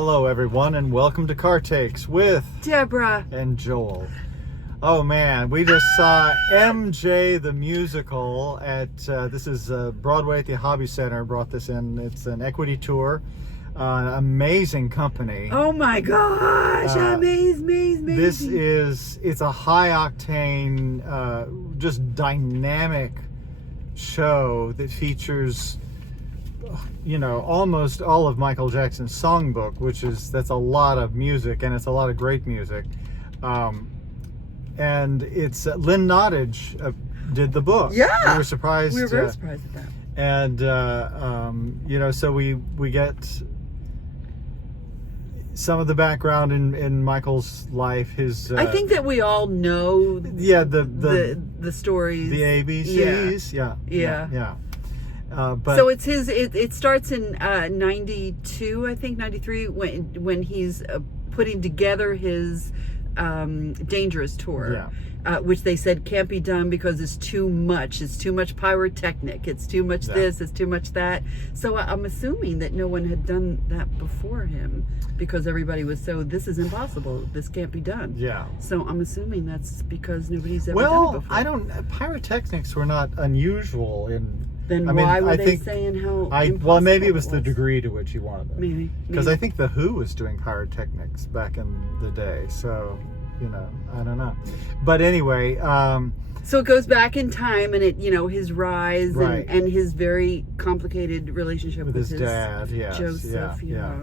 Hello, everyone, and welcome to Car Takes with Deborah and Joel. Oh man, we just saw MJ the musical at this is Broadway at the Hobby Center. Brought this in. It's an equity tour. Amazing company. Oh my gosh, amazing. It's a high octane, just dynamic show that features, almost all of Michael Jackson's songbook, that's a lot of music, and it's a lot of great music. And it's Lynn Nottage did the book. Yeah, we were surprised. We were very surprised at that. And so we get some of the background in Michael's life. I think that we all know. Yeah, the stories, the ABCs. Yeah. But so it's his. It starts in 92, I think 93, when he's putting together his Dangerous tour, which they said can't be done because it's too much. It's too much pyrotechnic. It's too much this. It's too much that. So I'm assuming that no one had done that before him because everybody was this is impossible. This can't be done. Yeah. So I'm assuming that's because nobody's ever done it before. Pyrotechnics were not unusual in. Then why were they saying how well, maybe it was the degree to which he wanted them. Maybe. Because I think The Who was doing pyrotechnics back in the day. So, I don't know. But anyway. So it goes back in time and his rise right. and his very complicated relationship with his dad. Yes. Joseph. Yeah.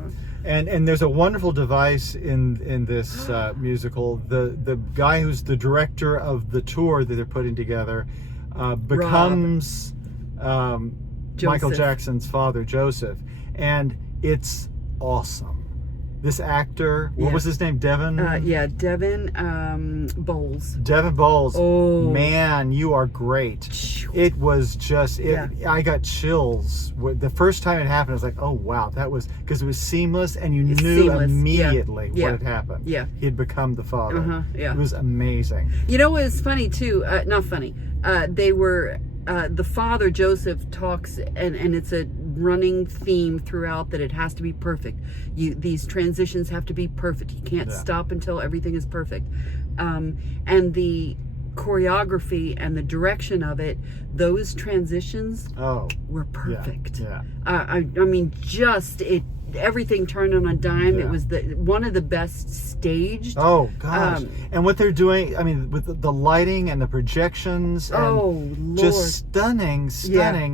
And there's a wonderful device in this musical. The guy who's the director of the tour that they're putting together becomes... Michael Jackson's father, Joseph, and it's awesome. This actor, what was his name? Devin Bowles. Devin Bowles. Oh man, you are great. It was just I got chills the first time it happened. I was like, oh wow, that was because it was seamless, and you knew immediately what had happened. Yeah, he'd become the father. Yeah, it was amazing. It was funny too. Not funny. They were. The father, Joseph, talks, and it's a running theme throughout that it has to be perfect. These transitions have to be perfect. You can't stop until everything is perfect. And the choreography and the direction of it, those transitions were perfect. Yeah. I mean, everything turned on a dime. It was one of the best staged. Oh gosh! And what they're doing, I mean, with the lighting and the projections, and just stunning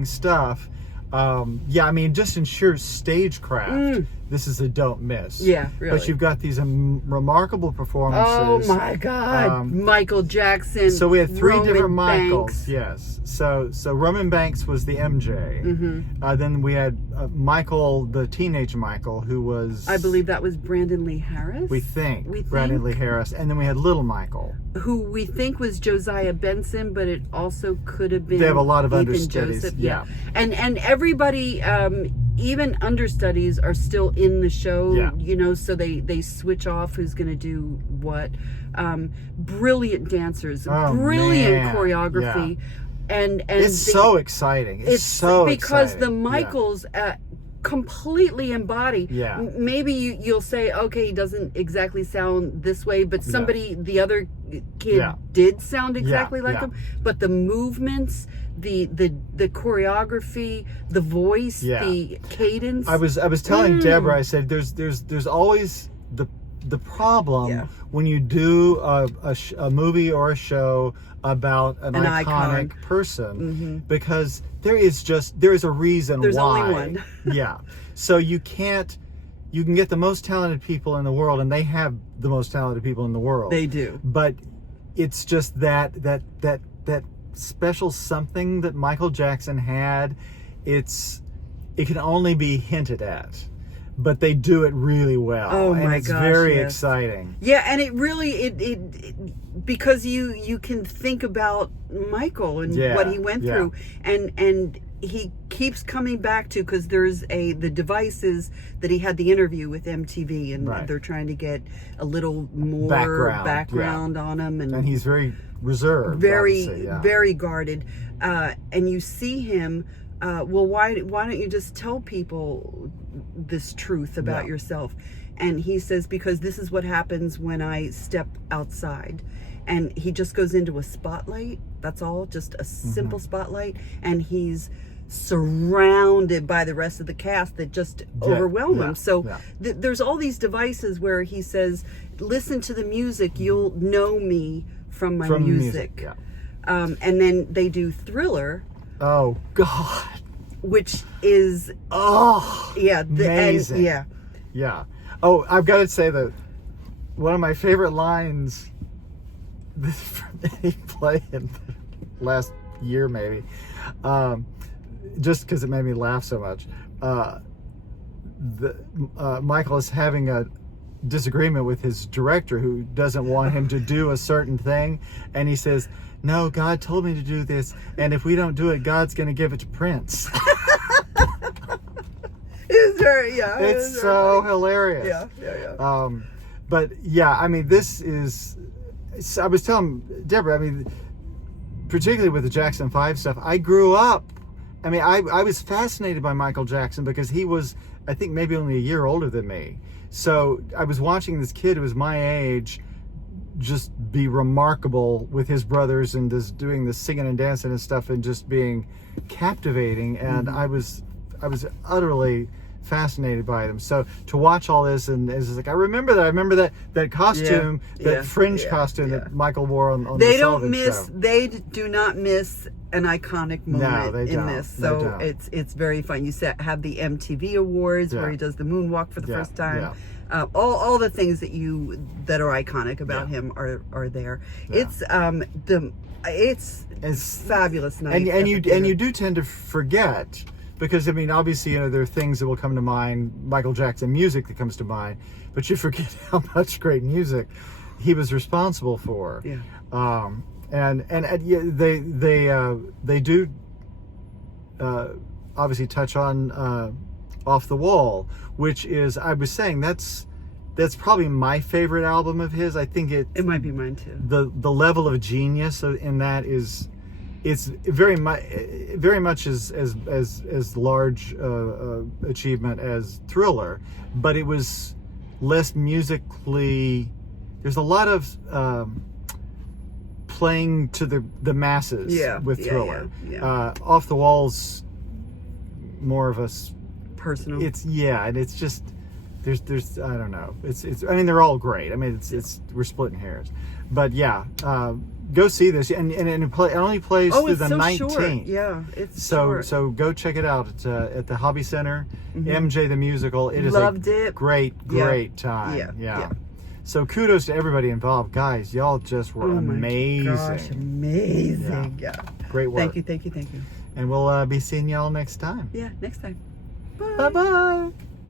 stuff. I mean, just in sheer stagecraft, this is a don't miss. Yeah, really. But you've got these remarkable performances. Oh my God, Michael Jackson. So we had three different Banks. Michaels. Yes. So Roman Banks was the MJ. Mm-hmm. Then we had Michael, the teenage Michael, who was... I believe that was Brandon Lee Harris. We think Brandon Lee Harris. And then we had Little Michael, who we think was Josiah Benson, but it also could have been... They have a lot of Ethan understudies. Joseph. Yeah. And everybody, even understudies, are still in the show. Yeah. So they switch off who's going to do what. Brilliant dancers, brilliant choreography. Yeah. And it's so exciting. It's so because exciting. the Michaels completely embody. Yeah. Maybe you'll say, okay, he doesn't exactly sound this way, but the other kid did sound exactly like him. But the movements, the choreography, the voice, the cadence. I was telling Deborah, I said, there's always the problem when you do a movie or a show about an iconic person, because there is a reason There's why. only one. Yeah. So you can get the most talented people in the world, and they have the most talented people in the world. They do. But it's just that special something that Michael Jackson had. It can only be hinted at. But they do it really well. Oh my gosh! It's very exciting. Yeah, and it really it because you can think about Michael and what he went through, and he keeps coming back to, because there's the devices that he had the interview with MTV, and they're trying to get a little more background on him, and he's very reserved, very guarded, and you see him well, why don't you just tell people this truth about yourself? And he says, because this is what happens when I step outside. And he just goes into a spotlight. That's all, just a simple spotlight. And he's surrounded by the rest of the cast that just overwhelm him. So there's all these devices where he says, listen to the music, you'll know me from my music. And then they do Thriller. Oh, God. Which is... amazing. Yeah. Oh, I've got to say that one of my favorite lines from any play in the last year, maybe, just because it made me laugh so much. Michael is having a disagreement with his director who doesn't want him to do a certain thing, and he says, no, God told me to do this, and if we don't do it, God's going to give it to Prince. It's so hilarious. But yeah, I mean, this is, I was telling Deborah, I mean, particularly with the Jackson 5 stuff, I grew up, I mean, I was fascinated by Michael Jackson because he was, I think, maybe only a year older than me. So I was watching this kid who was my age just be remarkable with his brothers and just doing the singing and dancing and stuff and just being captivating. And I was utterly fascinated by them. So to watch all this, and it's like, I remember that costume, that fringe costume that Michael wore on they the don't Sullivan miss show. They do not miss an iconic moment in this. So it's very fun. You have the MTV Awards where he does the moonwalk for the first time. All the things that are iconic about him are there. It's fabulous night. And you do tend to forget, because I mean, obviously, there are things that will come to mind, Michael Jackson music that comes to mind, but you forget how much great music he was responsible for. And they do obviously touch on Off the Wall, which is, I was saying, that's probably my favorite album of his. I think it might be mine too. The level of genius in that is, it's very much as large achievement as Thriller, but it was less musically. There's a lot of playing to the masses with Thriller. Off the Wall's more of a personal. And it's just there's I don't know. It's I mean, they're all great. I mean, it's we're splitting hairs, but go see this, and it only plays through the 19th. Short. Yeah, it's short. So go check it out at the Hobby Center. MJ the Musical. It is great time. Yeah. So kudos to everybody involved, guys. Y'all just were amazing. Gosh, amazing. Yeah. Great work. Thank you. And we'll be seeing y'all next time. Yeah, next time. Bye bye.